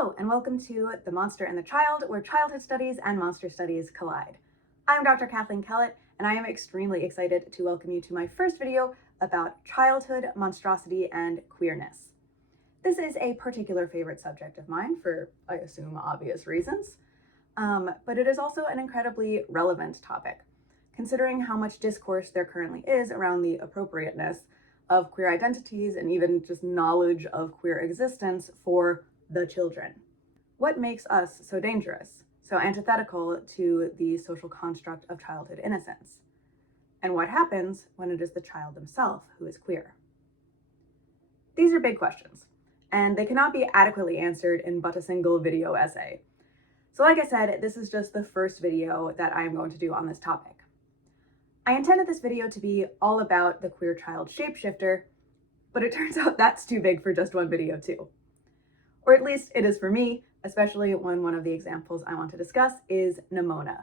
Hello, and welcome to The Monster and the Child, where childhood studies and monster studies collide. I'm Dr. Kathleen Kellett, and I am extremely excited to welcome you to my first video about childhood, monstrosity, and queerness. This is a particular favorite subject of mine for, I assume, obvious reasons, but it is also an incredibly relevant topic, considering how much discourse there currently is around the appropriateness of queer identities and even just knowledge of queer existence for the children. What makes us so dangerous, so antithetical to the social construct of childhood innocence? And what happens when it is the child themselves who is queer? These are big questions, and they cannot be adequately answered in but a single video essay. So like I said, this is just the first video that I am going to do on this topic. I intended this video to be all about the queer child shapeshifter, but it turns out that's too big for just one video too. Or at least it is for me, especially when one of the examples I want to discuss is Nimona.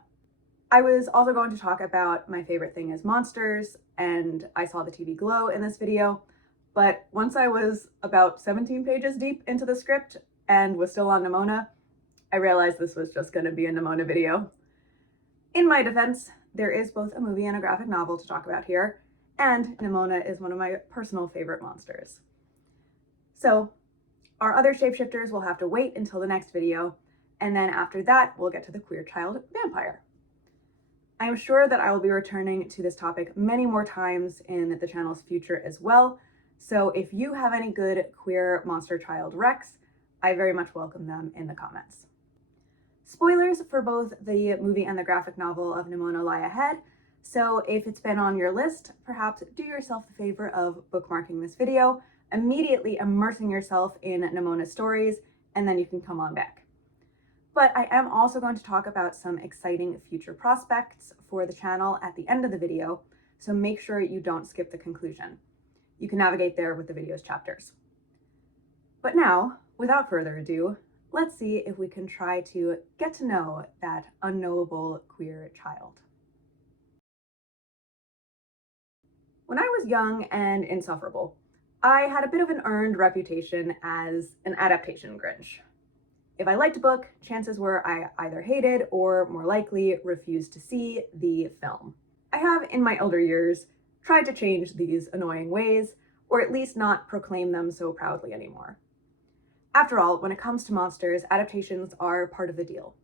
I was also going to talk about my favorite thing is monsters, and I saw the TV glow in this video, but once I was about 17 pages deep into the script and was still on Nimona, I realized this was just going to be a Nimona video. In my defense, there is both a movie and a graphic novel to talk about here, and Nimona is one of my personal favorite monsters. So, our other shapeshifters will have to wait until the next video, and then after that, we'll get to the queer child vampire. I am sure that I will be returning to this topic many more times in the channel's future as well, so if you have any good queer monster child recs, I very much welcome them in the comments. Spoilers for both the movie and the graphic novel of Nimona lie ahead, so if it's been on your list, perhaps do yourself the favor of bookmarking this video, immediately immersing yourself in Nimona's stories, and then you can come on back. But I am also going to talk about some exciting future prospects for the channel at the end of the video, so make sure you don't skip the conclusion. You can navigate there with the video's chapters. But now, without further ado, let's see if we can try to get to know that unknowable queer child. When I was young and insufferable, I had a bit of an earned reputation as an adaptation Grinch. If I liked a book, chances were I either hated or, more likely, refused to see the film. I have, in my elder years, tried to change these annoying ways, or at least not proclaim them so proudly anymore. After all, when it comes to monsters, adaptations are part of the deal.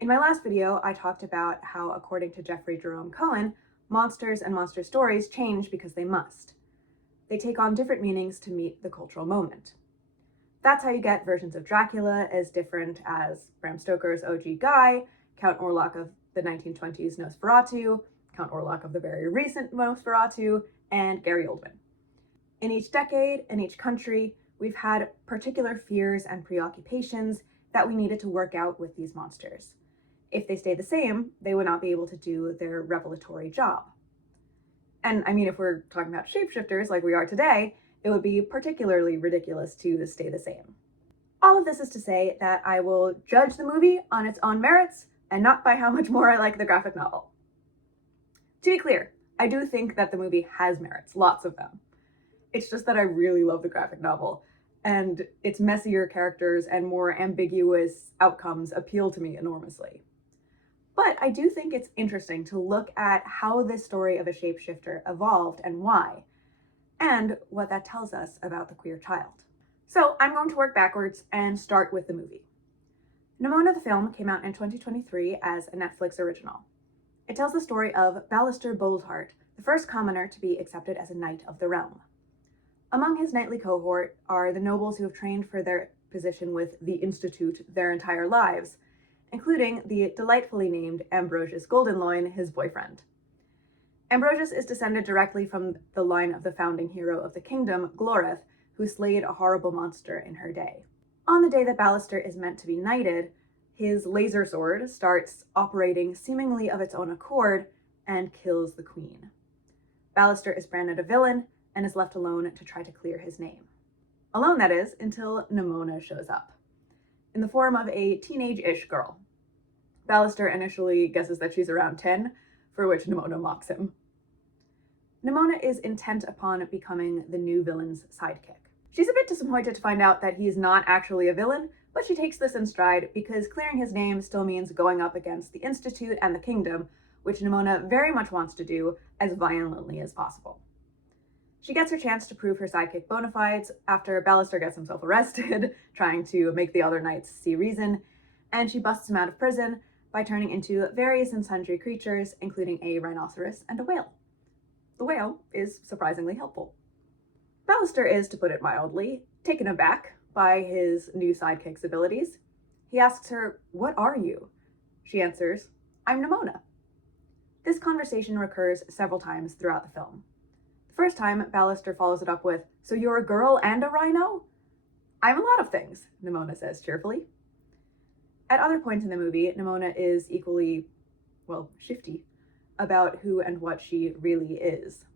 In my last video, I talked about how, according to Jeffrey Jerome Cohen, monsters and monster stories change because they must. They take on different meanings to meet the cultural moment. That's how you get versions of Dracula as different as Bram Stoker's OG Guy, Count Orlok of the 1920s Nosferatu, Count Orlok of the very recent Nosferatu, and Gary Oldman. In each decade, in each country, we've had particular fears and preoccupations that we needed to work out with these monsters. If they stayed the same, they would not be able to do their revelatory job. And I mean, if we're talking about shapeshifters like we are today, it would be particularly ridiculous to stay the same. All of this is to say that I will judge the movie on its own merits and not by how much more I like the graphic novel. To be clear, I do think that the movie has merits, lots of them. It's just that I really love the graphic novel, and its messier characters and more ambiguous outcomes appeal to me enormously. But I do think it's interesting to look at how this story of a shapeshifter evolved and why, and what that tells us about the queer child. So I'm going to work backwards and start with the movie. Nimona the film came out in 2023 as a Netflix original. It tells the story of Ballister Boldheart, the first commoner to be accepted as a knight of the realm. Among his knightly cohort are the nobles who have trained for their position with the Institute their entire lives, including the delightfully named Ambrosius Goldenloin, his boyfriend. Ambrosius is descended directly from the line of the founding hero of the kingdom, Glorith, who slayed a horrible monster in her day. On the day that Ballister is meant to be knighted, his laser sword starts operating seemingly of its own accord and kills the queen. Ballister is branded a villain and is left alone to try to clear his name. Alone, that is, until Nimona shows up, in the form of a teenage-ish girl. Ballister initially guesses that she's around 10, for which Nimona mocks him. Nimona is intent upon becoming the new villain's sidekick. She's a bit disappointed to find out that he's not actually a villain, but she takes this in stride because clearing his name still means going up against the Institute and the Kingdom, which Nimona very much wants to do as violently as possible. She gets her chance to prove her sidekick bona fides after Ballister gets himself arrested, trying to make the other knights see reason, and she busts him out of prison by turning into various and sundry creatures, including a rhinoceros and a whale. The whale is surprisingly helpful. Ballister is, to put it mildly, taken aback by his new sidekick's abilities. He asks her, "What are you?" She answers, "I'm Nimona." This conversation recurs several times throughout the film. The first time, Ballister follows it up with, "So you're a girl and a rhino?" "I'm a lot of things," Nimona says cheerfully. At other points in the movie, Nimona is equally, shifty about who and what she really is.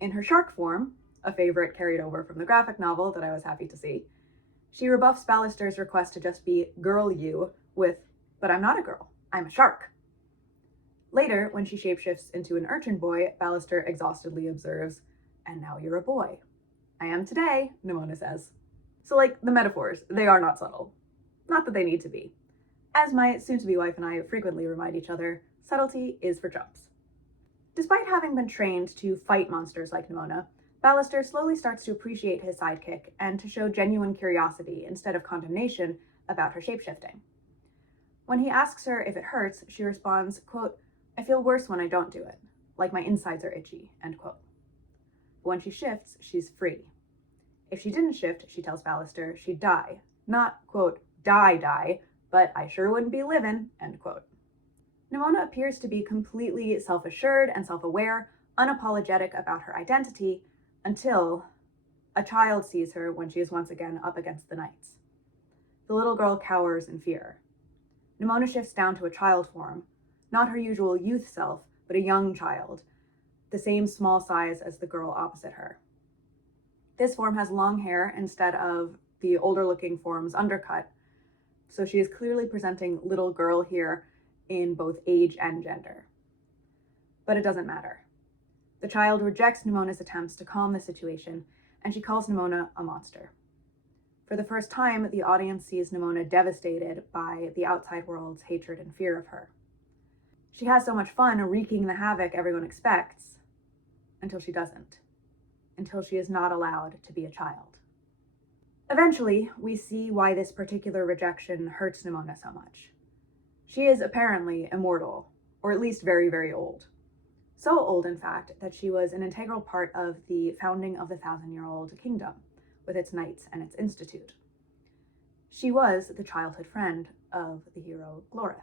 In her shark form, a favorite carried over from the graphic novel that I was happy to see, she rebuffs Ballister's request to just be girl you with, "But I'm not a girl, I'm a shark." Later, when she shapeshifts into an urchin boy, Ballister exhaustedly observes, "And now you're a boy." "I am today," Nimona says. So the metaphors, they are not subtle. Not that they need to be. As my soon-to-be wife and I frequently remind each other, subtlety is for chumps. Despite having been trained to fight monsters like Nimona, Ballister slowly starts to appreciate his sidekick and to show genuine curiosity instead of condemnation about her shapeshifting. When he asks her if it hurts, she responds, quote, "I feel worse when I don't do it, like my insides are itchy," end quote. But when she shifts, she's free. If she didn't shift, she tells Ballister, she'd die. Not, quote, die, but "I sure wouldn't be living," end quote. Nimona appears to be completely self-assured and self-aware, unapologetic about her identity, until a child sees her when she is once again up against the knights. The little girl cowers in fear. Nimona shifts down to a child form, not her usual youth self, but a young child, the same small size as the girl opposite her. This form has long hair instead of the older-looking form's undercut, so she is clearly presenting little girl here in both age and gender. But it doesn't matter. The child rejects Nimona's attempts to calm the situation, and she calls Nimona a monster. For the first time, the audience sees Nimona devastated by the outside world's hatred and fear of her. She has so much fun wreaking the havoc everyone expects, until she doesn't. Until she is not allowed to be a child. Eventually, we see why this particular rejection hurts Nimona so much. She is apparently immortal, or at least very, very old. So old, in fact, that she was an integral part of the founding of the 1,000-year-old kingdom, with its knights and its institute. She was the childhood friend of the hero Glorith.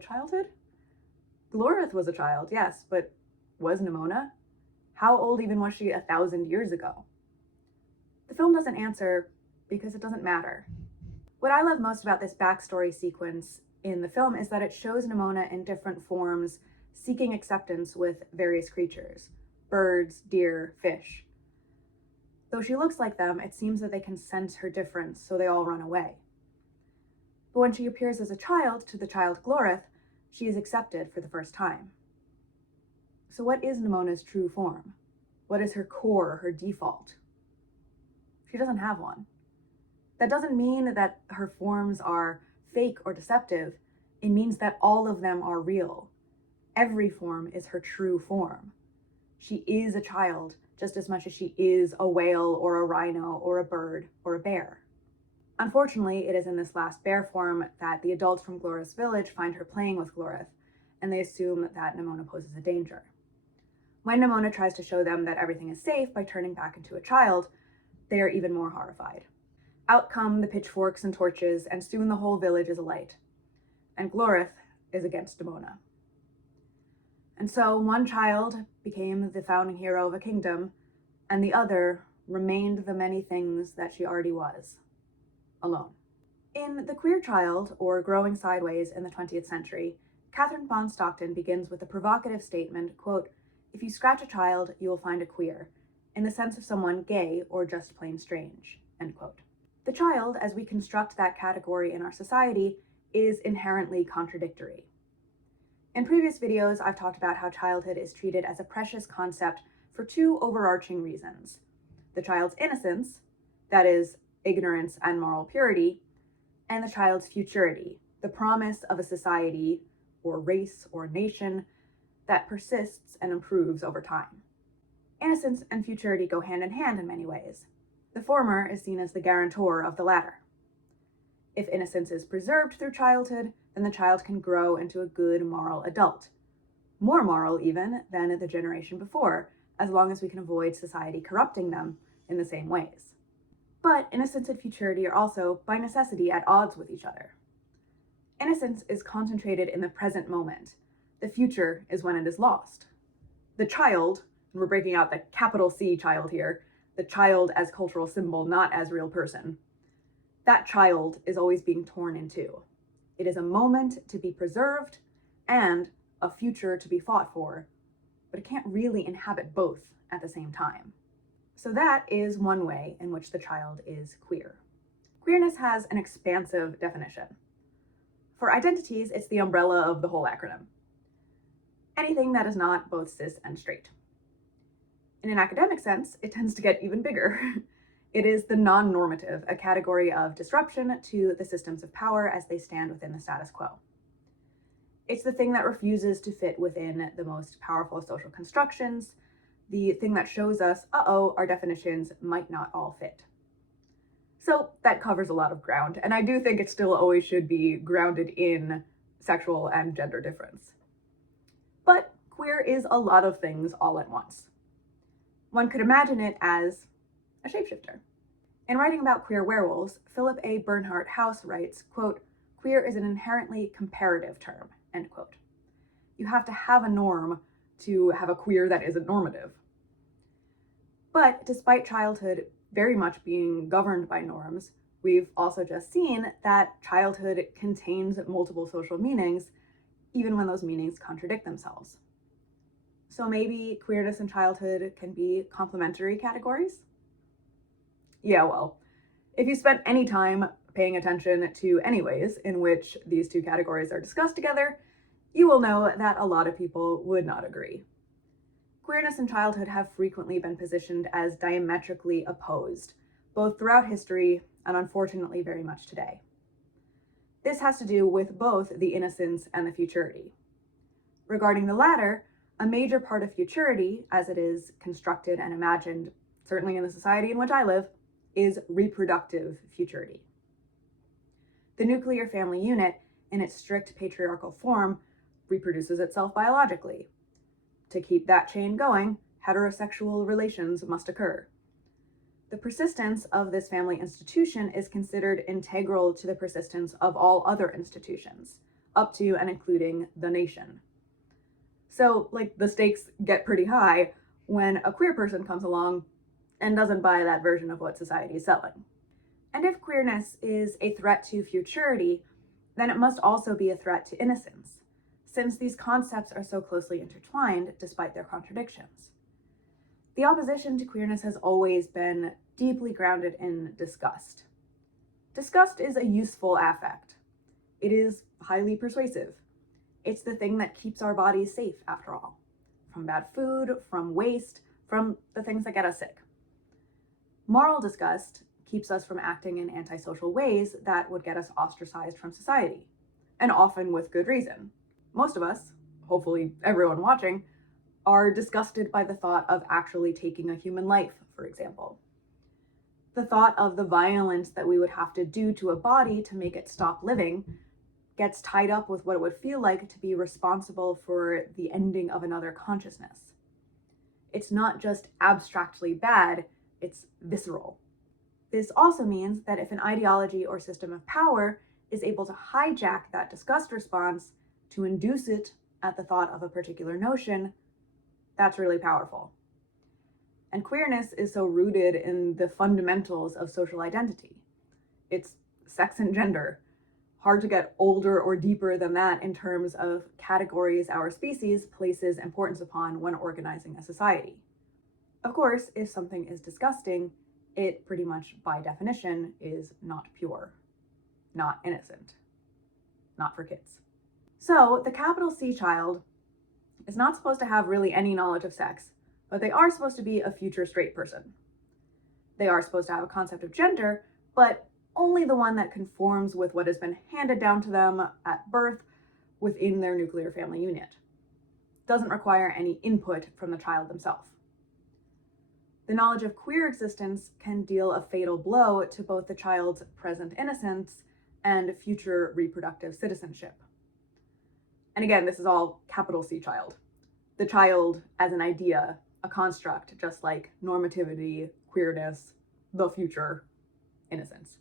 Childhood? Glorith was a child, yes, but was Nimona? How old even was she 1,000 years ago? The film doesn't answer because it doesn't matter. What I love most about this backstory sequence in the film is that it shows Nimona in different forms, seeking acceptance with various creatures, birds, deer, fish. Though she looks like them, it seems that they can sense her difference, so they all run away. But when she appears as a child to the child Glorith, she is accepted for the first time. So what is Nimona's true form? What is her core, her default? She doesn't have one. That doesn't mean that her forms are fake or deceptive. It means that all of them are real. Every form is her true form. She is a child just as much as she is a whale or a rhino or a bird or a bear. Unfortunately, it is in this last bear form that the adults from Glorith's village find her playing with Glorith, and they assume that Nimona poses a danger. When Nimona tries to show them that everything is safe by turning back into a child, they are even more horrified. Out come the pitchforks and torches, and soon the whole village is alight. And Glorith is against Nimona. And so one child became the founding hero of a kingdom, and the other remained the many things that she already was, alone. In The Queer Child, or Growing Sideways in the 20th Century, Catherine Bond Stockton begins with a provocative statement, quote, "If you scratch a child, you will find a queer, in the sense of someone gay or just plain strange," end quote. The child, as we construct that category in our society, is inherently contradictory. In previous videos, I've talked about how childhood is treated as a precious concept for two overarching reasons. the child's innocence, that is, ignorance and moral purity, and the child's futurity, the promise of a society or race or nation that persists and improves over time. Innocence and futurity go hand in hand in many ways. The former is seen as the guarantor of the latter. If innocence is preserved through childhood, then the child can grow into a good moral adult. More moral even than the generation before, as long as we can avoid society corrupting them in the same ways. But innocence and futurity are also, by necessity, at odds with each other. Innocence is concentrated in the present moment. The future is when it is lost. The child, and we're breaking out the capital C child here, the child as cultural symbol, not as real person, that child is always being torn in two. It is a moment to be preserved and a future to be fought for, but it can't really inhabit both at the same time. So that is one way in which the child is queer. Queerness has an expansive definition. For identities, it's the umbrella of the whole acronym. Anything that is not both cis and straight. In an academic sense, it tends to get even bigger. It is the non-normative, a category of disruption to the systems of power as they stand within the status quo. It's the thing that refuses to fit within the most powerful social constructions, the thing that shows us, our definitions might not all fit. So that covers a lot of ground, and I do think it still always should be grounded in sexual and gender difference. But queer is a lot of things all at once. One could imagine it as a shapeshifter. In writing about queer werewolves, Philip A. Bernhardt House writes, quote, "Queer is an inherently comparative term," end quote. You have to have a norm to have a queer that isn't normative. But despite childhood very much being governed by norms, we've also just seen that childhood contains multiple social meanings, even when those meanings contradict themselves. So maybe queerness and childhood can be complementary categories? Yeah, well, if you spent any time paying attention to any ways in which these two categories are discussed together, you will know that a lot of people would not agree. Queerness and childhood have frequently been positioned as diametrically opposed, both throughout history and unfortunately very much today. This has to do with both the innocence and the futurity. Regarding the latter, a major part of futurity, as it is constructed and imagined, certainly in the society in which I live, is reproductive futurity. The nuclear family unit, in its strict patriarchal form, reproduces itself biologically. To keep that chain going, heterosexual relations must occur. The persistence of this family institution is considered integral to the persistence of all other institutions, up to and including the nation. So, the stakes get pretty high when a queer person comes along and doesn't buy that version of what society is selling. And if queerness is a threat to futurity, then it must also be a threat to innocence, since these concepts are so closely intertwined despite their contradictions. The opposition to queerness has always been deeply grounded in disgust. Disgust is a useful affect. It is highly persuasive. It's the thing that keeps our bodies safe, after all, from bad food, from waste, from the things that get us sick. Moral disgust keeps us from acting in antisocial ways that would get us ostracized from society, and often with good reason. Most of us, hopefully everyone watching, are disgusted by the thought of actually taking a human life, for example. The thought of the violence that we would have to do to a body to make it stop living gets tied up with what it would feel like to be responsible for the ending of another consciousness. It's not just abstractly bad, it's visceral. This also means that if an ideology or system of power is able to hijack that disgust response to induce it at the thought of a particular notion, that's really powerful. And queerness is so rooted in the fundamentals of social identity. It's sex and gender. Hard to get older or deeper than that in terms of categories our species places importance upon when organizing a society. Of course, if something is disgusting, it pretty much by definition is not pure, not innocent, not for kids. So the capital C child is not supposed to have really any knowledge of sex, but they are supposed to be a future straight person. They are supposed to have a concept of gender, but only the one that conforms with what has been handed down to them at birth within their nuclear family unit. Doesn't require any input from the child themselves. The knowledge of queer existence can deal a fatal blow to both the child's present innocence and future reproductive citizenship. And again, this is all capital C child. The child as an idea, a construct, just like normativity, queerness, the future, innocence.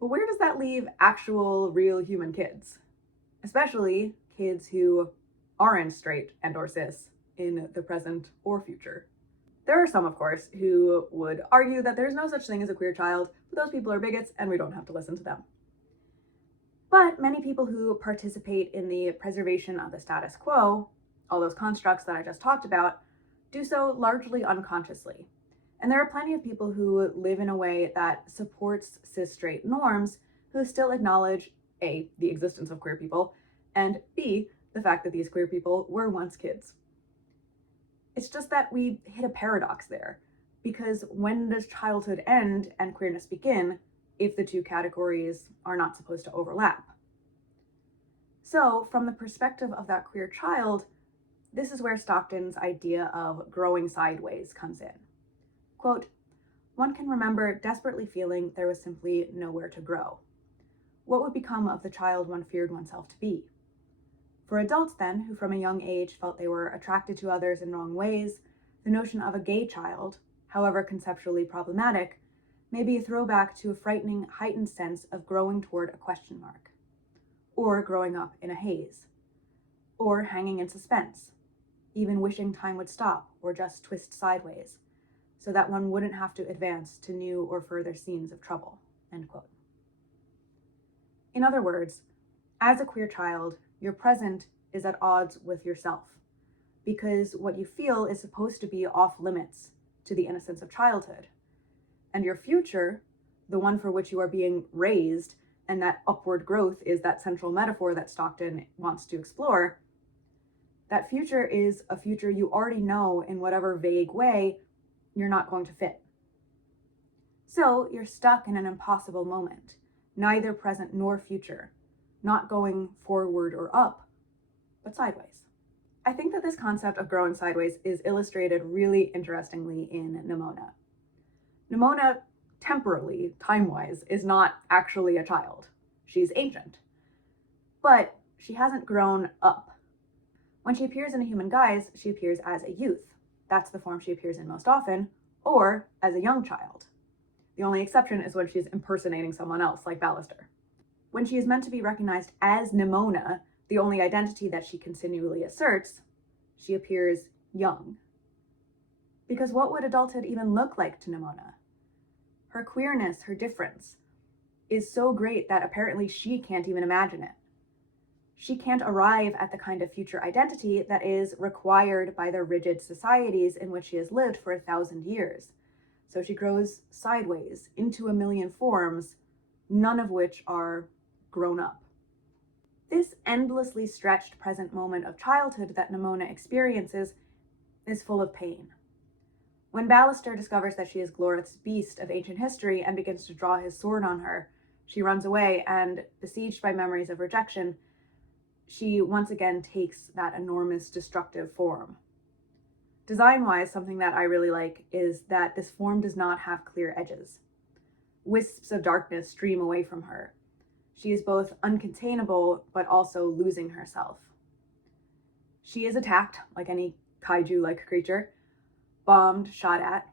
But where does that leave actual, real human kids? Especially kids who aren't straight and or cis in the present or future. There are some, of course, who would argue that there's no such thing as a queer child, but those people are bigots and we don't have to listen to them. But many people who participate in the preservation of the status quo, all those constructs that I just talked about, do so largely unconsciously. And there are plenty of people who live in a way that supports cis straight norms who still acknowledge A, the existence of queer people, and B, the fact that these queer people were once kids. It's just that we hit a paradox there, because when does childhood end and queerness begin if the two categories are not supposed to overlap? So, from the perspective of that queer child, this is where Stockton's idea of growing sideways comes in. Quote, "One can remember desperately feeling there was simply nowhere to grow. What would become of the child one feared oneself to be? For adults then, who from a young age felt they were attracted to others in wrong ways, the notion of a gay child, however conceptually problematic, may be a throwback to a frightening, heightened sense of growing toward a question mark, or growing up in a haze, or hanging in suspense, even wishing time would stop or just twist sideways, so that one wouldn't have to advance to new or further scenes of trouble." End quote. In other words, as a queer child, your present is at odds with yourself, because what you feel is supposed to be off limits to the innocence of childhood. And your future, the one for which you are being raised, and that upward growth is that central metaphor that Stockton wants to explore, that future is a future you already know in whatever vague way you're not going to fit. So you're stuck in an impossible moment, neither present nor future, not going forward or up, but sideways. I think that this concept of growing sideways is illustrated really interestingly in Nimona. Nimona, temporally, time-wise, is not actually a child. She's ancient. But she hasn't grown up. When she appears in a human guise, she appears as a youth. That's the form she appears in most often, or as a young child. The only exception is when she's impersonating someone else, like Ballister. When she is meant to be recognized as Nimona, the only identity that she continually asserts, she appears young. Because what would adulthood even look like to Nimona? Her queerness, her difference, is so great that apparently she can't even imagine it. She can't arrive at the kind of future identity that is required by the rigid societies in which she has lived for 1,000 years. So she grows sideways into a million forms, none of which are grown up. This endlessly stretched present moment of childhood that Nimona experiences is full of pain. When Ballister discovers that she is Glorith's beast of ancient history and begins to draw his sword on her, she runs away and, besieged by memories of rejection, she once again takes that enormous destructive form. Design-wise, something that I really like is that this form does not have clear edges. Wisps of darkness stream away from her. She is both uncontainable, but also losing herself. She is attacked, like any kaiju-like creature, bombed, shot at,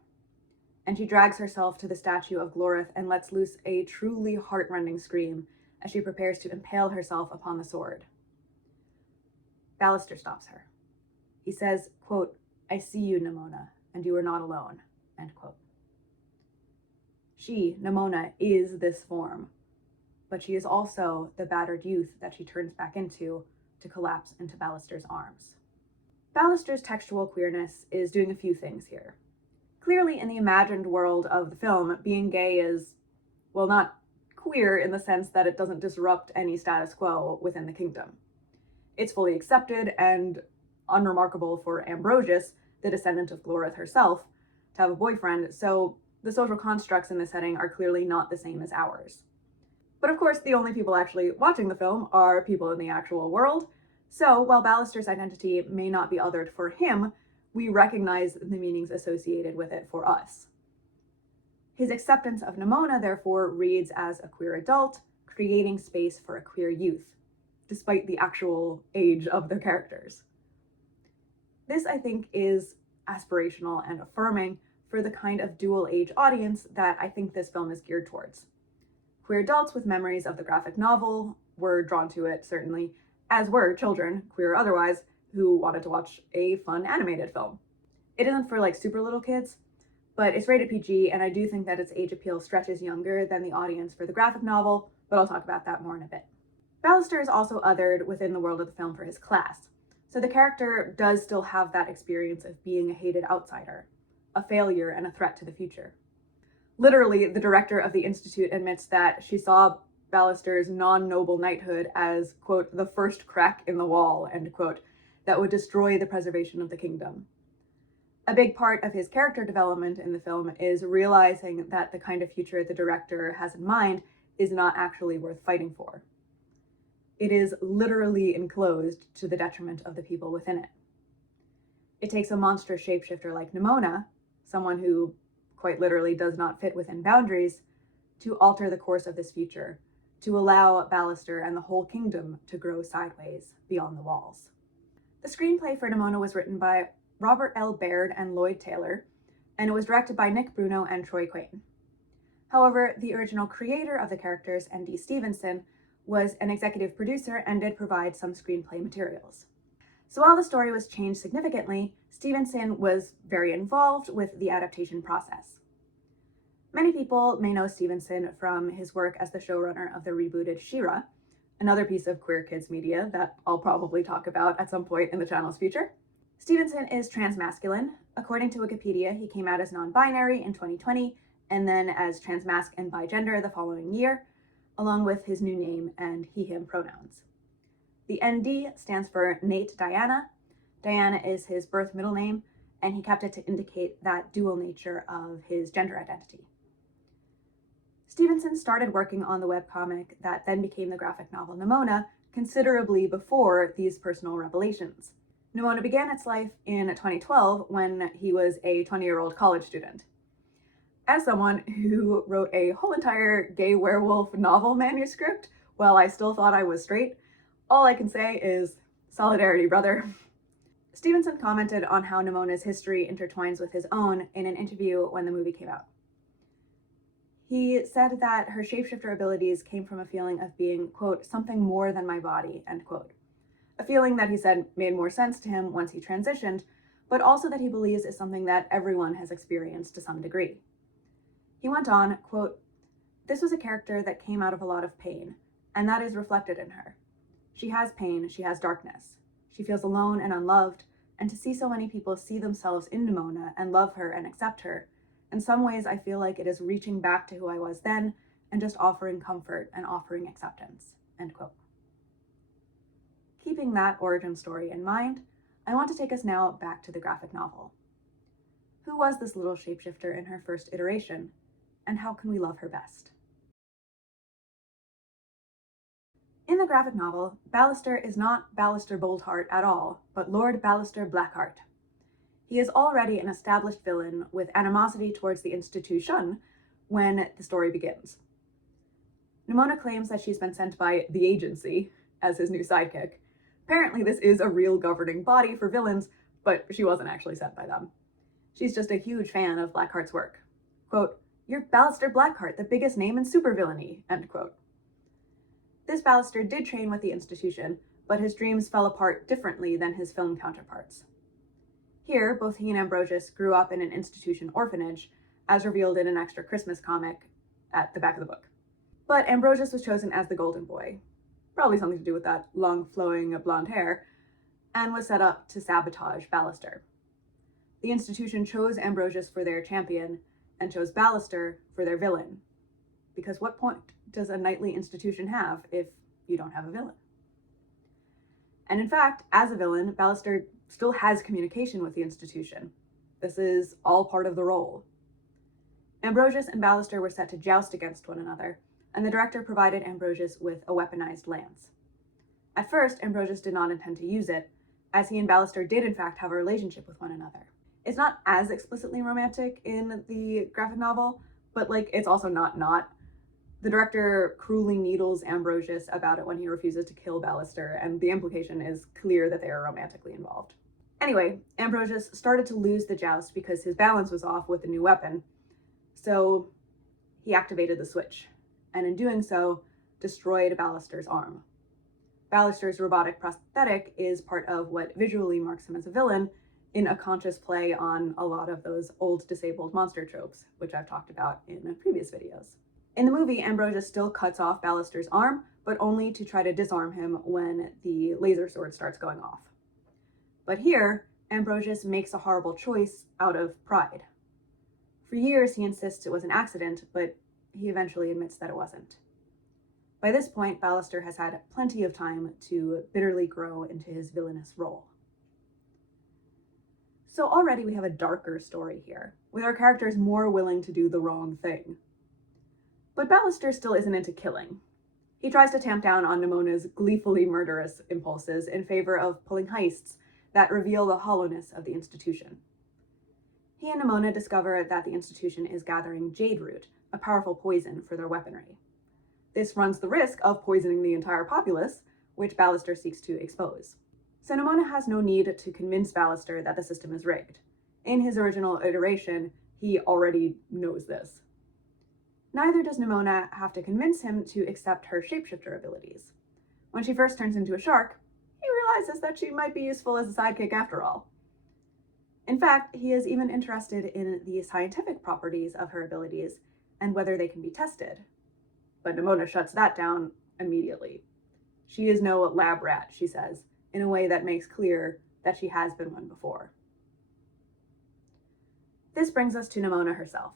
and she drags herself to the statue of Glorith and lets loose a truly heart-rending scream as she prepares to impale herself upon the sword. Ballister stops her. He says, quote, "I see you, Nimona, and you are not alone," end quote. She, Nimona, is this form, but she is also the battered youth that she turns back into to collapse into Ballister's arms. Ballister's textual queerness is doing a few things here. Clearly, in the imagined world of the film, being gay is, well, not queer in the sense that it doesn't disrupt any status quo within the kingdom. It's fully accepted and unremarkable for Ambrosius, the descendant of Glorith herself, to have a boyfriend, so The social constructs in this setting are clearly not the same as ours. But of course, the only people actually watching the film are people in the actual world, so while Ballister's identity may not be othered for him, we recognize the meanings associated with it for us. His acceptance of Nimona, therefore, reads as a queer adult, creating space for a queer youth, despite the actual age of their characters. This, I think, is aspirational and affirming for the kind of dual age audience that I think this film is geared towards. Queer adults with memories of the graphic novel were drawn to it, certainly, as were children, queer or otherwise, who wanted to watch a fun animated film. It isn't for like super little kids, but it's rated PG, and I do think that its age appeal stretches younger than the audience for the graphic novel, but I'll talk about that more in a bit. Ballister is also othered within the world of the film for his class, so the character does still have that experience of being a hated outsider, a failure and a threat to the future. Literally, the director of the Institute admits that she saw Ballister's non-noble knighthood as, quote, the first crack in the wall, end quote, that would destroy the preservation of the kingdom. A big part of his character development in the film is realizing that the kind of future the director has in mind is not actually worth fighting for. It is literally enclosed to the detriment of the people within it. It takes a monstrous shapeshifter like Nimona, someone who quite literally does not fit within boundaries, to alter the course of this future, to allow Ballister and the whole kingdom to grow sideways beyond the walls. The screenplay for Nimona was written by Robert L. Baird and Lloyd Taylor, and it was directed by Nick Bruno and Troy Quayne. However, the original creator of the characters, N.D. Stevenson, was an executive producer and did provide some screenplay materials. So while the story was changed significantly, Stevenson was very involved with the adaptation process. Many people may know Stevenson from his work as the showrunner of the rebooted She-Ra, another piece of queer kids media that I'll probably talk about at some point in the channel's future. Stevenson is transmasculine. According to Wikipedia, he came out as non-binary in 2020, and then as transmasc and bigender the following year, along with his new name and he/him pronouns. The ND stands for Nate Diana. Diana is his birth middle name, and he kept it to indicate that dual nature of his gender identity. Stevenson started working on the webcomic that then became the graphic novel Nimona considerably before these personal revelations. Nimona began its life in 2012 when he was a 20-year-old college student. As someone who wrote a whole entire gay werewolf novel manuscript while I still thought I was straight, all I can say is solidarity, brother. Stevenson commented on how Nimona's history intertwines with his own in an interview when the movie came out. He said that her shapeshifter abilities came from a feeling of being, quote, something more than my body, end quote. A feeling that he said made more sense to him once he transitioned, but also that he believes is something that everyone has experienced to some degree. He went on, quote, this was a character that came out of a lot of pain, and that is reflected in her. She has pain, she has darkness. She feels alone and unloved, and to see so many people see themselves in Nimona and love her and accept her, in some ways I feel like it is reaching back to who I was then and just offering comfort and offering acceptance, end quote. Keeping that origin story in mind, I want to take us now back to the graphic novel. Who was this little shapeshifter in her first iteration, and how can we love her best? In the graphic novel, Ballister is not Ballister Boldheart at all, but Lord Ballister Blackheart. He is already an established villain with animosity towards the institution when the story begins. Nimona claims that she's been sent by the agency as his new sidekick. Apparently this is a real governing body for villains, but she wasn't actually sent by them. She's just a huge fan of Blackheart's work. Quote, you're Ballister Blackheart, the biggest name in supervillainy, end quote. This Ballister did train with the institution, but his dreams fell apart differently than his film counterparts. Here, both he and Ambrosius grew up in an institution orphanage, as revealed in an extra Christmas comic at the back of the book. But Ambrosius was chosen as the golden boy, probably something to do with that long flowing blonde hair, and was set up to sabotage Ballister. The institution chose Ambrosius for their champion and chose Ballister for their villain, because what point does a knightly institution have if you don't have a villain? And in fact, as a villain, Ballister still has communication with the institution. This is all part of the role. Ambrosius and Ballister were set to joust against one another, and the director provided Ambrosius with a weaponized lance. At first, Ambrosius did not intend to use it, as he and Ballister did in fact have a relationship with one another. It's not as explicitly romantic in the graphic novel, but it's also not. The director cruelly needles Ambrosius about it when he refuses to kill Ballister, and the implication is clear that they are romantically involved. Anyway, Ambrosius started to lose the joust because his balance was off with the new weapon, so he activated the switch, and in doing so, destroyed Ballister's arm. Ballister's robotic prosthetic is part of what visually marks him as a villain, in a conscious play on a lot of those old disabled monster tropes, which I've talked about in previous videos. In the movie, Ambrosius still cuts off Ballister's arm, but only to try to disarm him when the laser sword starts going off. But here, Ambrosius makes a horrible choice out of pride. For years, he insists it was an accident, but he eventually admits that it wasn't. By this point, Ballister has had plenty of time to bitterly grow into his villainous role. So already we have a darker story here, with our characters more willing to do the wrong thing. But Ballister still isn't into killing. He tries to tamp down on Nimona's gleefully murderous impulses in favor of pulling heists that reveal the hollowness of the institution. He and Nimona discover that the institution is gathering jade root, a powerful poison for their weaponry. This runs the risk of poisoning the entire populace, which Ballister seeks to expose. So Nimona has no need to convince Ballister that the system is rigged. In his original iteration, he already knows this. Neither does Nimona have to convince him to accept her shapeshifter abilities. When she first turns into a shark, he realizes that she might be useful as a sidekick after all. In fact, he is even interested in the scientific properties of her abilities and whether they can be tested. But Nimona shuts that down immediately. She is no lab rat, she says, in a way that makes clear that she has been one before. This brings us to Nimona herself.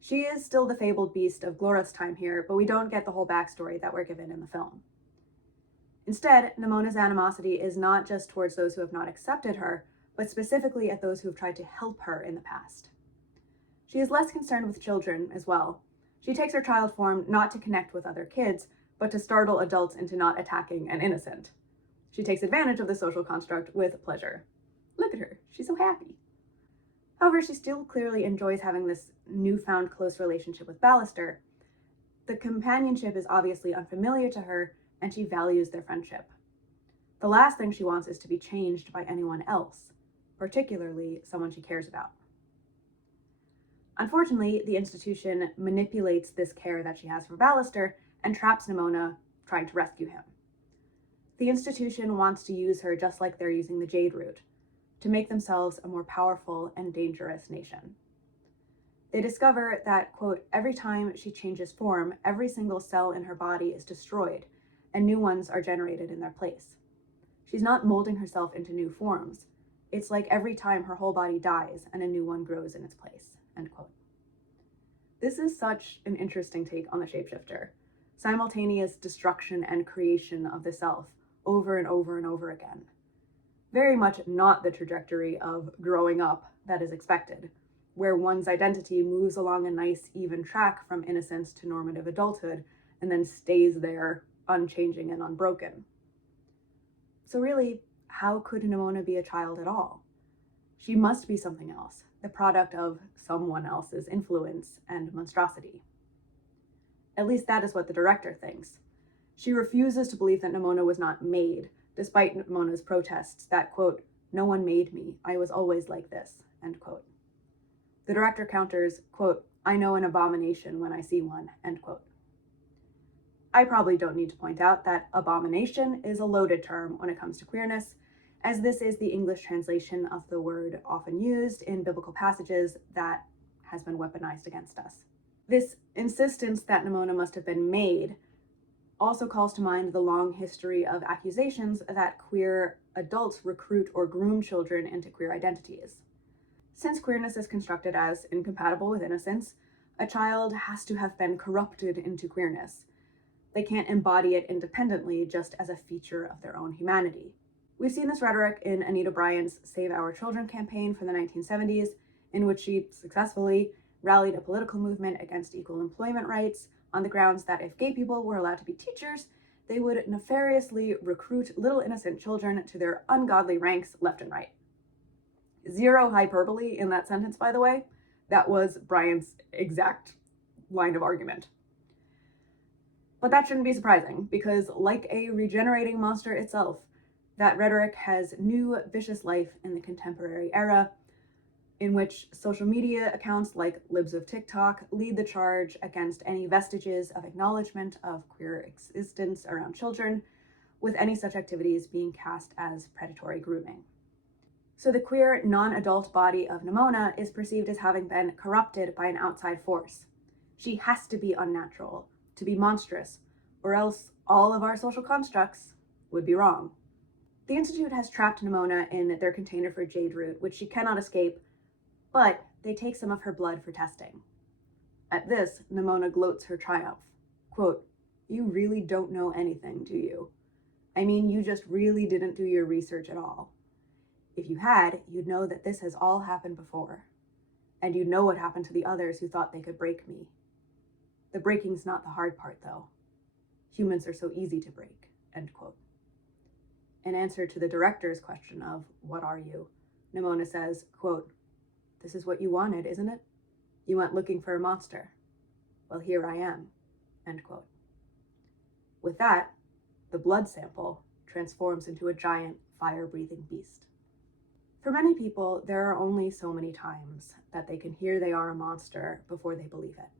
She is still the fabled beast of Glora's time here, but we don't get the whole backstory that we're given in the film. Instead, Nimona's animosity is not just towards those who have not accepted her, but specifically at those who have tried to help her in the past. She is less concerned with children as well. She takes her child form not to connect with other kids, but to startle adults into not attacking an innocent. She takes advantage of the social construct with pleasure. Look at her, she's so happy. However, she still clearly enjoys having this newfound close relationship with Ballister. The companionship is obviously unfamiliar to her, and she values their friendship. The last thing she wants is to be changed by anyone else, particularly someone she cares about. Unfortunately, the institution manipulates this care that she has for Ballister and traps Nimona trying to rescue him. The institution wants to use her just like they're using the jade root, to make themselves a more powerful and dangerous nation. They discover that, quote, every time she changes form, every single cell in her body is destroyed, and new ones are generated in their place. She's not molding herself into new forms. It's like every time her whole body dies and a new one grows in its place, end quote. This is such an interesting take on the shapeshifter. Simultaneous destruction and creation of the self over and over and over again. Very much not the trajectory of growing up that is expected, where one's identity moves along a nice, even track from innocence to normative adulthood and then stays there, unchanging and unbroken. So really, how could Nimona be a child at all? She must be something else, the product of someone else's influence and monstrosity. At least that is what the director thinks. She refuses to believe that Nimona was not made, despite Nimona's protests that, quote, no one made me, I was always like this, end quote. The director counters, quote, I know an abomination when I see one, end quote. I probably don't need to point out that abomination is a loaded term when it comes to queerness, as this is the English translation of the word often used in biblical passages that has been weaponized against us. This insistence that Nimona must have been made also calls to mind the long history of accusations that queer adults recruit or groom children into queer identities. Since queerness is constructed as incompatible with innocence, a child has to have been corrupted into queerness. They can't embody it independently just as a feature of their own humanity. We've seen this rhetoric in Anita Bryant's Save Our Children campaign from the 1970s, in which she successfully rallied a political movement against equal employment rights on the grounds that if gay people were allowed to be teachers, they would nefariously recruit little innocent children to their ungodly ranks left and right. Zero hyperbole in that sentence, by the way. That was Brian's exact line of argument. But that shouldn't be surprising, because like a regenerating monster itself, that rhetoric has new vicious life in the contemporary era, in which social media accounts like Libs of TikTok lead the charge against any vestiges of acknowledgement of queer existence around children, with any such activities being cast as predatory grooming. So the queer, non-adult body of Nimona is perceived as having been corrupted by an outside force. She has to be unnatural, to be monstrous, or else all of our social constructs would be wrong. The Institute has trapped Nimona in their container for jade root, which she cannot escape, but they take some of her blood for testing. At this, Nimona gloats her triumph. Quote, "You really don't know anything, do you? I mean, you just really didn't do your research at all. If you had, you'd know that this has all happened before. And you'd know what happened to the others who thought they could break me. The breaking's not the hard part, though. Humans are so easy to break," end quote. In answer to the director's question of, "What are you?" Nimona says, quote, "This is what you wanted, isn't it? You went looking for a monster. Well, here I am," end quote. With that, the blood sample transforms into a giant fire-breathing beast. For many people, there are only so many times that they can hear they are a monster before they believe it.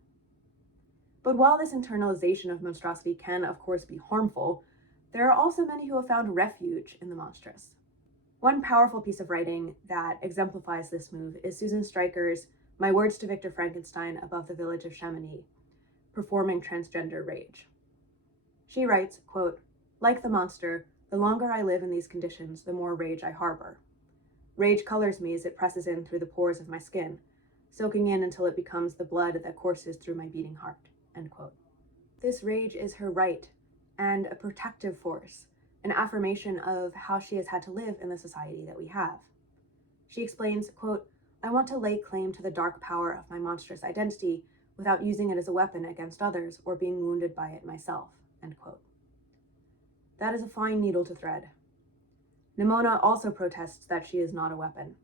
But while this internalization of monstrosity can, of course, be harmful, there are also many who have found refuge in the monstrous. One powerful piece of writing that exemplifies this move is Susan Stryker's My Words to Victor Frankenstein Above the Village of Chamonix, Performing Transgender Rage. She writes, quote, "Like the monster, the longer I live in these conditions, the more rage I harbor. Rage colors me as it presses in through the pores of my skin, soaking in until it becomes the blood that courses through my beating heart," end quote. This rage is her right and a protective force, an affirmation of how she has had to live in the society that we have. She explains, quote, "I want to lay claim to the dark power of my monstrous identity without using it as a weapon against others or being wounded by it myself," end quote. That is a fine needle to thread. Nimona also protests that she is not a weapon,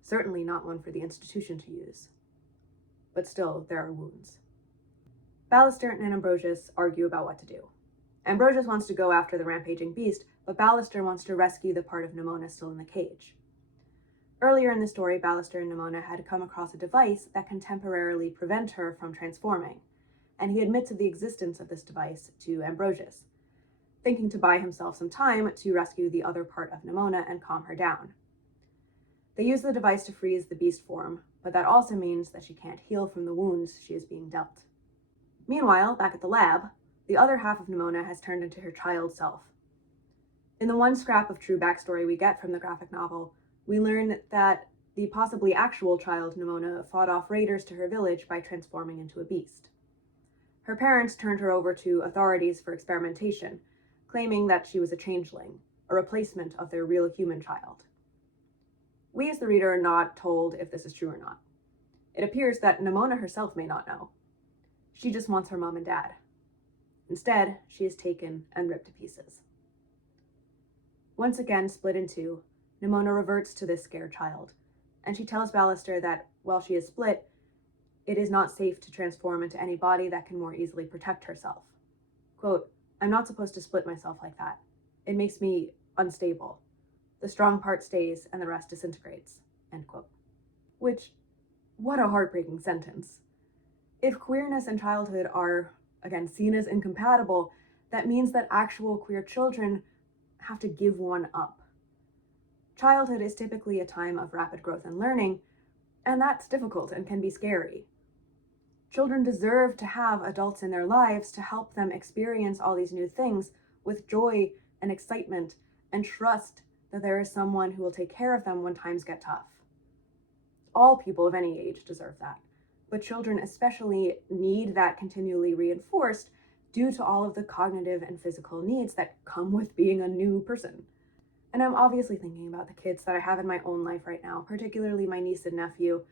certainly not one for the institution to use. But still, there are wounds. Ballister and Ambrosius argue about what to do. Ambrosius wants to go after the rampaging beast, but Ballister wants to rescue the part of Nimona still in the cage. Earlier in the story, Ballister and Nimona had come across a device that can temporarily prevent her from transforming, and he admits of the existence of this device to Ambrosius, thinking to buy himself some time to rescue the other part of Nimona and calm her down. They use the device to freeze the beast form, but that also means that she can't heal from the wounds she is being dealt. Meanwhile, back at the lab, the other half of Nimona has turned into her child self. In the one scrap of true backstory we get from the graphic novel, we learn that the possibly actual child Nimona fought off raiders to her village by transforming into a beast. Her parents turned her over to authorities for experimentation, claiming that she was a changeling, a replacement of their real human child. We as the reader are not told if this is true or not. It appears that Nimona herself may not know. She just wants her mom and dad. Instead, she is taken and ripped to pieces. Once again split in two, Nimona reverts to this scared child, and she tells Ballister that while she is split, it is not safe to transform into any body that can more easily protect herself. Quote, "I'm not supposed to split myself like that. It makes me unstable. The strong part stays and the rest disintegrates," end quote. Which, what a heartbreaking sentence. If queerness and childhood are, again, seen as incompatible, that means that actual queer children have to give one up. Childhood is typically a time of rapid growth and learning, and that's difficult and can be scary. Children deserve to have adults in their lives to help them experience all these new things with joy and excitement and trust that there is someone who will take care of them when times get tough. All people of any age deserve that, but children especially need that continually reinforced due to all of the cognitive and physical needs that come with being a new person. And I'm obviously thinking about the kids that I have in my own life right now, particularly my niece and nephew,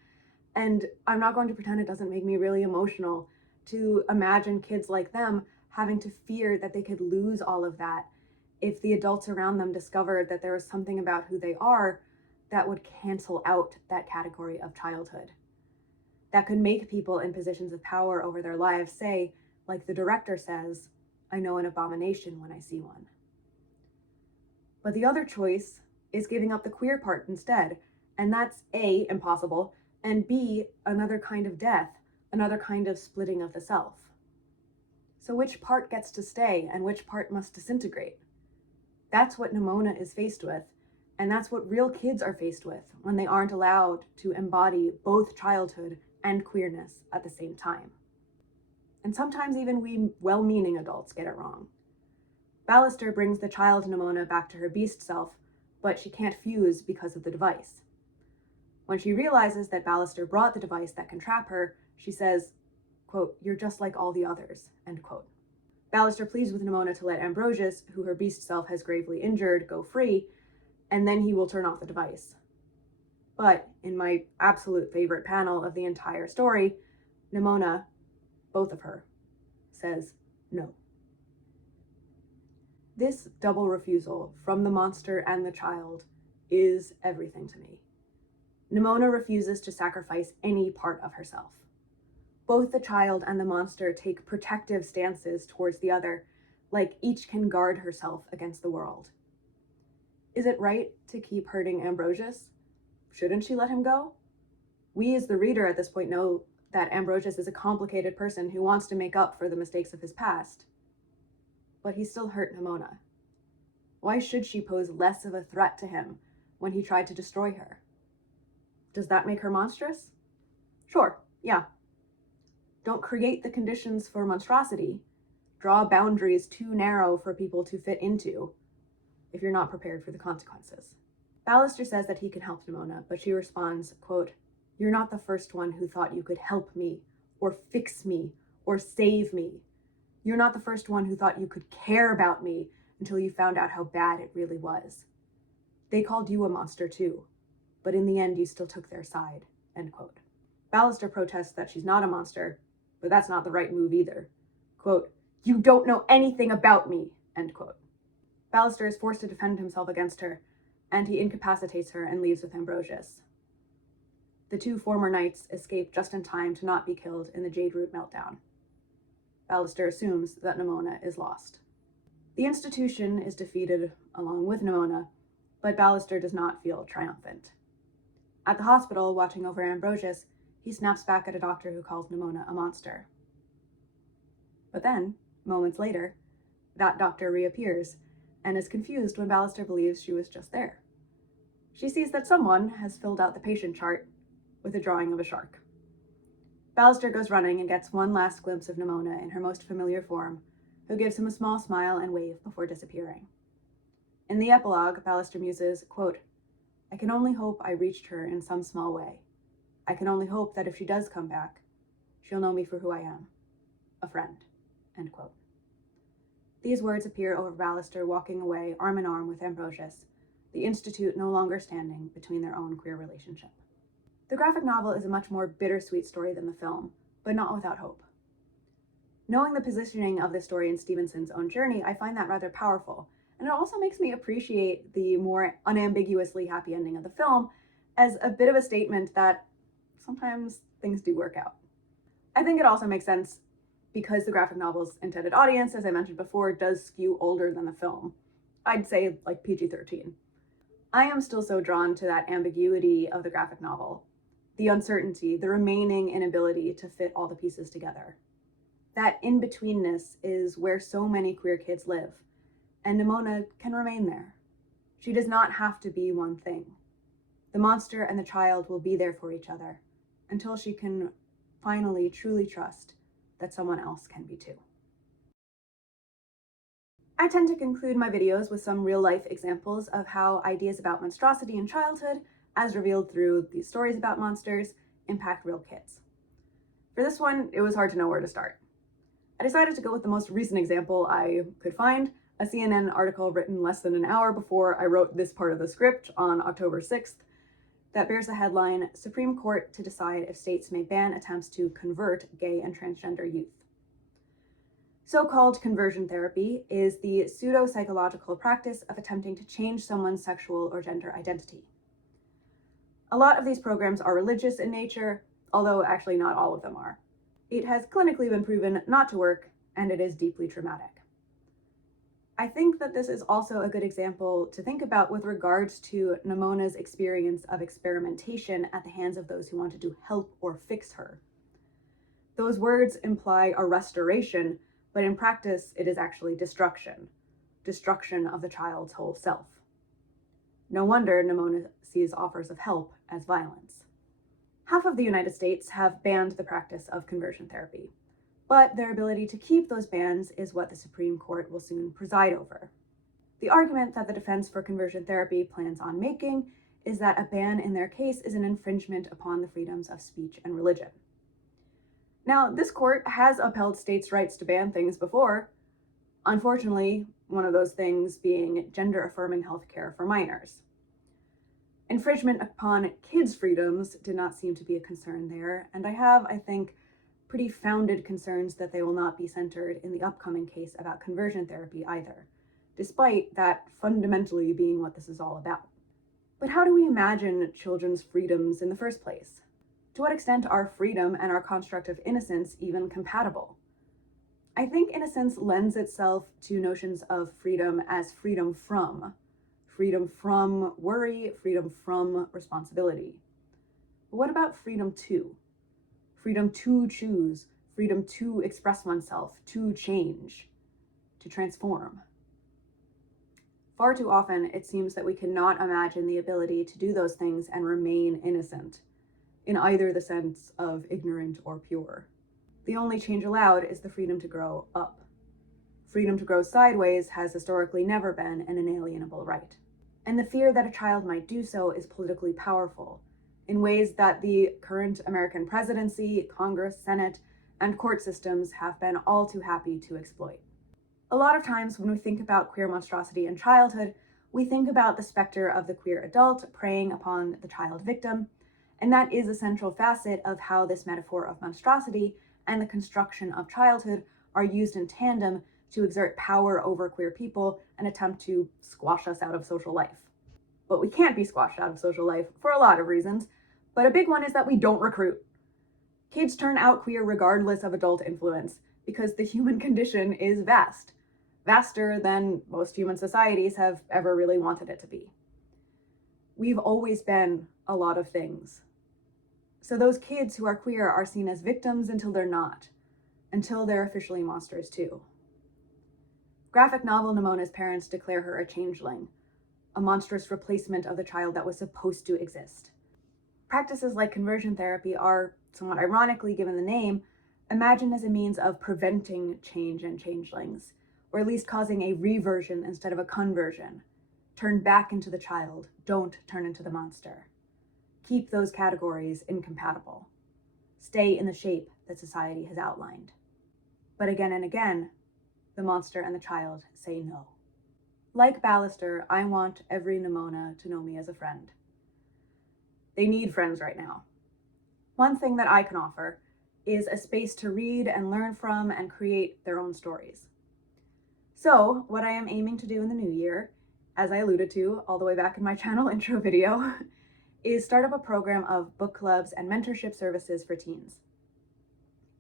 And I'm not going to pretend it doesn't make me really emotional to imagine kids like them having to fear that they could lose all of that if the adults around them discovered that there was something about who they are that would cancel out that category of childhood. That could make people in positions of power over their lives say, like the director says, "I know an abomination when I see one." But the other choice is giving up the queer part instead, and that's A, impossible, and B, another kind of death, another kind of splitting of the self. So which part gets to stay and which part must disintegrate? That's what Nimona is faced with, and that's what real kids are faced with when they aren't allowed to embody both childhood and queerness at the same time. And sometimes even we well-meaning adults get it wrong. Ballister brings the child Nimona back to her beast self, but she can't fuse because of the device. When she realizes that Ballister brought the device that can trap her, she says, quote, "You're just like all the others," end quote. Ballister pleads with Nimona to let Ambrosius, who her beast self has gravely injured, go free, and then he will turn off the device. But in my absolute favorite panel of the entire story, Nimona, both of her, says no. This double refusal from the monster and the child is everything to me. Nimona refuses to sacrifice any part of herself. Both the child and the monster take protective stances towards the other, like each can guard herself against the world. Is it right to keep hurting Ambrosius? Shouldn't she let him go? We as the reader at this point know that Ambrosius is a complicated person who wants to make up for the mistakes of his past. But he still hurt Nimona. Why should she pose less of a threat to him when he tried to destroy her? Does that make her monstrous? Sure, yeah. Don't create the conditions for monstrosity. Draw boundaries too narrow for people to fit into if you're not prepared for the consequences. Ballister says that he can help Nimona, but she responds, quote, "You're not the first one who thought you could help me, or fix me, or save me. You're not the first one who thought you could care about me until you found out how bad it really was. They called you a monster too, but in the end you still took their side," end quote. Ballister protests that she's not a monster, but that's not the right move either. Quote, "You don't know anything about me," end quote. Ballister is forced to defend himself against her, and he incapacitates her and leaves with Ambrosius. The two former knights escape just in time to not be killed in the Jade Root meltdown. Ballister assumes that Nimona is lost. The institution is defeated along with Nimona, but Ballister does not feel triumphant. At the hospital, watching over Ambrosius, he snaps back at a doctor who calls Nimona a monster. But then, moments later, that doctor reappears and is confused when Ballister believes she was just there. She sees that someone has filled out the patient chart with a drawing of a shark. Ballister goes running and gets one last glimpse of Nimona in her most familiar form, who gives him a small smile and wave before disappearing. In the epilogue, Ballister muses, quote, "I can only hope I reached her in some small way. I can only hope that if she does come back, she'll know me for who I am, a friend," end quote. These words appear over Ballister walking away arm in arm with Ambrosius, the Institute no longer standing between their own queer relationship. The graphic novel is a much more bittersweet story than the film, but not without hope. Knowing the positioning of this story in Stevenson's own journey, I find that rather powerful, and it also makes me appreciate the more unambiguously happy ending of the film as a bit of a statement that sometimes things do work out. I think it also makes sense because the graphic novel's intended audience, as I mentioned before, does skew older than the film. I'd say like PG-13. I am still so drawn to that ambiguity of the graphic novel, the uncertainty, the remaining inability to fit all the pieces together. That in-betweenness is where so many queer kids live, and Nimona can remain there. She does not have to be one thing. The monster and the child will be there for each other until she can finally truly trust that someone else can be too. I tend to conclude my videos with some real-life examples of how ideas about monstrosity in childhood, as revealed through these stories about monsters, impact real kids. For this one, it was hard to know where to start. I decided to go with the most recent example I could find, a CNN article written less than an hour before I wrote this part of the script on October 6th, that bears the headline, Supreme Court to decide if states may ban attempts to convert gay and transgender youth. So-called conversion therapy is the pseudo-psychological practice of attempting to change someone's sexual or gender identity. A lot of these programs are religious in nature, although actually not all of them are. It has clinically been proven not to work, and it is deeply traumatic. I think that this is also a good example to think about with regards to Nimona's experience of experimentation at the hands of those who wanted to help or fix her. Those words imply a restoration, but in practice it is actually destruction of the child's whole self. No wonder Nimona sees offers of help as violence. Half of the United States have banned the practice of conversion therapy, but their ability to keep those bans is what the Supreme Court will soon preside over. The argument that the defense for conversion therapy plans on making is that a ban in their case is an infringement upon the freedoms of speech and religion. Now, this court has upheld states' rights to ban things before, unfortunately, one of those things being gender-affirming healthcare for minors. Infringement upon kids' freedoms did not seem to be a concern there, and I think, pretty founded concerns that they will not be centered in the upcoming case about conversion therapy either, despite that fundamentally being what this is all about. But how do we imagine children's freedoms in the first place? To what extent are freedom and our construct of innocence even compatible? I think innocence lends itself to notions of freedom as freedom from worry, freedom from responsibility. But what about freedom to? Freedom to choose, freedom to express oneself, to change, to transform. Far too often, it seems that we cannot imagine the ability to do those things and remain innocent, in either the sense of ignorant or pure. The only change allowed is the freedom to grow up. Freedom to grow sideways has historically never been an inalienable right. And the fear that a child might do so is politically powerful, in ways that the current American presidency, Congress, Senate, and court systems have been all too happy to exploit. A lot of times when we think about queer monstrosity in childhood, we think about the specter of the queer adult preying upon the child victim, and that is a central facet of how this metaphor of monstrosity and the construction of childhood are used in tandem to exert power over queer people and attempt to squash us out of social life. But we can't be squashed out of social life for a lot of reasons, but a big one is that we don't recruit. Kids turn out queer regardless of adult influence, because the human condition is vast, vaster than most human societies have ever really wanted it to be. We've always been a lot of things. So those kids who are queer are seen as victims until they're not, until they're officially monsters too. Graphic novel Nimona's parents declare her a changeling, a monstrous replacement of the child that was supposed to exist. Practices like conversion therapy are, somewhat ironically given the name, imagined as a means of preventing change and changelings, or at least causing a reversion instead of a conversion. Turn back into the child, don't turn into the monster. Keep those categories incompatible. Stay in the shape that society has outlined. But again and again, the monster and the child say no. Like Ballister, I want every Nimona to know me as a friend. They need friends right now. One thing that I can offer is a space to read and learn from and create their own stories. So what I am aiming to do in the new year, as I alluded to all the way back in my channel intro video, is start up a program of book clubs and mentorship services for teens.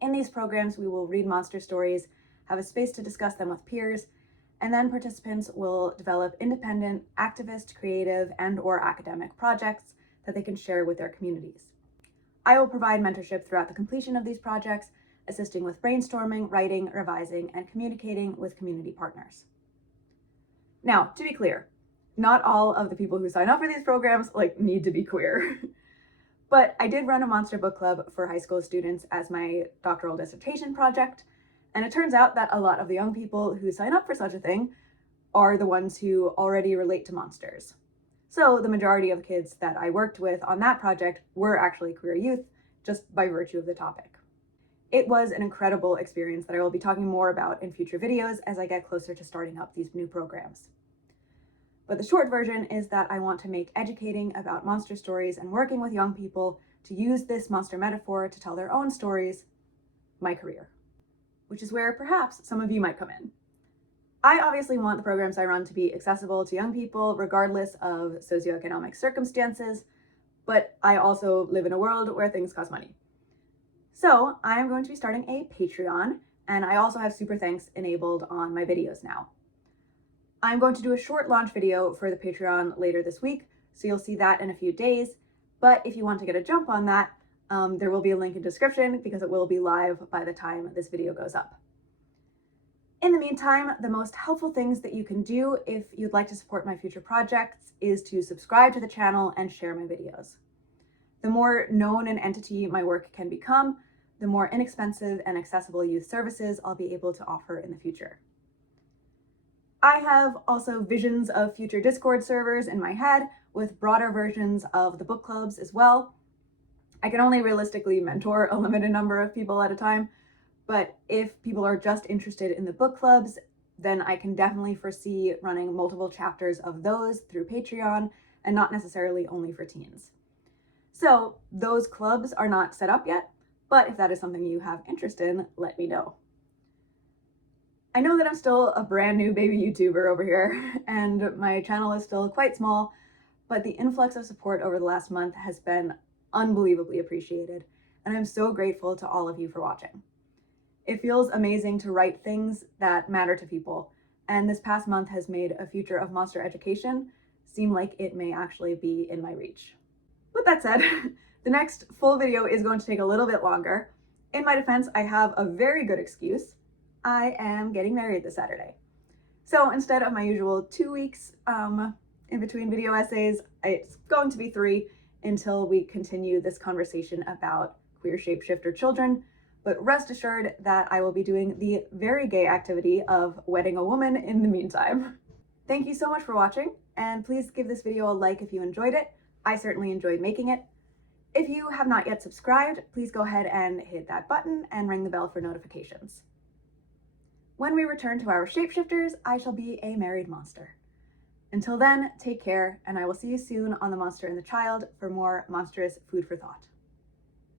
In these programs, we will read monster stories, have a space to discuss them with peers, and then participants will develop independent, activist, creative, and/or academic projects that they can share with their communities. I will provide mentorship throughout the completion of these projects, assisting with brainstorming, writing, revising, and communicating with community partners. Now, to be clear, not all of the people who sign up for these programs need to be queer. But I did run a monster book club for high school students as my doctoral dissertation project, and it turns out that a lot of the young people who sign up for such a thing are the ones who already relate to monsters. So the majority of kids that I worked with on that project were actually queer youth, just by virtue of the topic. It was an incredible experience that I will be talking more about in future videos as I get closer to starting up these new programs. But the short version is that I want to make educating about monster stories and working with young people to use this monster metaphor to tell their own stories my career, which is where perhaps some of you might come in. I obviously want the programs I run to be accessible to young people regardless of socioeconomic circumstances, but I also live in a world where things cost money. So I am going to be starting a Patreon, and I also have super thanks enabled on my videos now. I'm going to do a short launch video for the Patreon later this week, so you'll see that in a few days. But if you want to get a jump on that, there will be a link in the description because it will be live by the time this video goes up. In the meantime, the most helpful things that you can do if you'd like to support my future projects is to subscribe to the channel and share my videos. The more known an entity my work can become, the more inexpensive and accessible youth services I'll be able to offer in the future. I have also visions of future Discord servers in my head with broader versions of the book clubs as well. I can only realistically mentor a limited number of people at a time, but if people are just interested in the book clubs, then I can definitely foresee running multiple chapters of those through Patreon and not necessarily only for teens. So those clubs are not set up yet, but if that is something you have interest in, let me know. I know that I'm still a brand new baby YouTuber over here, and my channel is still quite small, but the influx of support over the last month has been unbelievably appreciated, and I'm so grateful to all of you for watching. It feels amazing to write things that matter to people, and this past month has made a future of monster education seem like it may actually be in my reach. With that said, the next full video is going to take a little bit longer. In my defense, I have a very good excuse. I am getting married this Saturday. So instead of my usual 2 weeks in between video essays, it's going to be 3 until we continue this conversation about queer shapeshifter children. But rest assured that I will be doing the very gay activity of wedding a woman in the meantime. Thank you so much for watching, and please give this video a like if you enjoyed it. I certainly enjoyed making it. If you have not yet subscribed, please go ahead and hit that button and ring the bell for notifications. When we return to our shapeshifters, I shall be a married monster. Until then, take care, and I will see you soon on The Monster and the Child for more monstrous food for thought.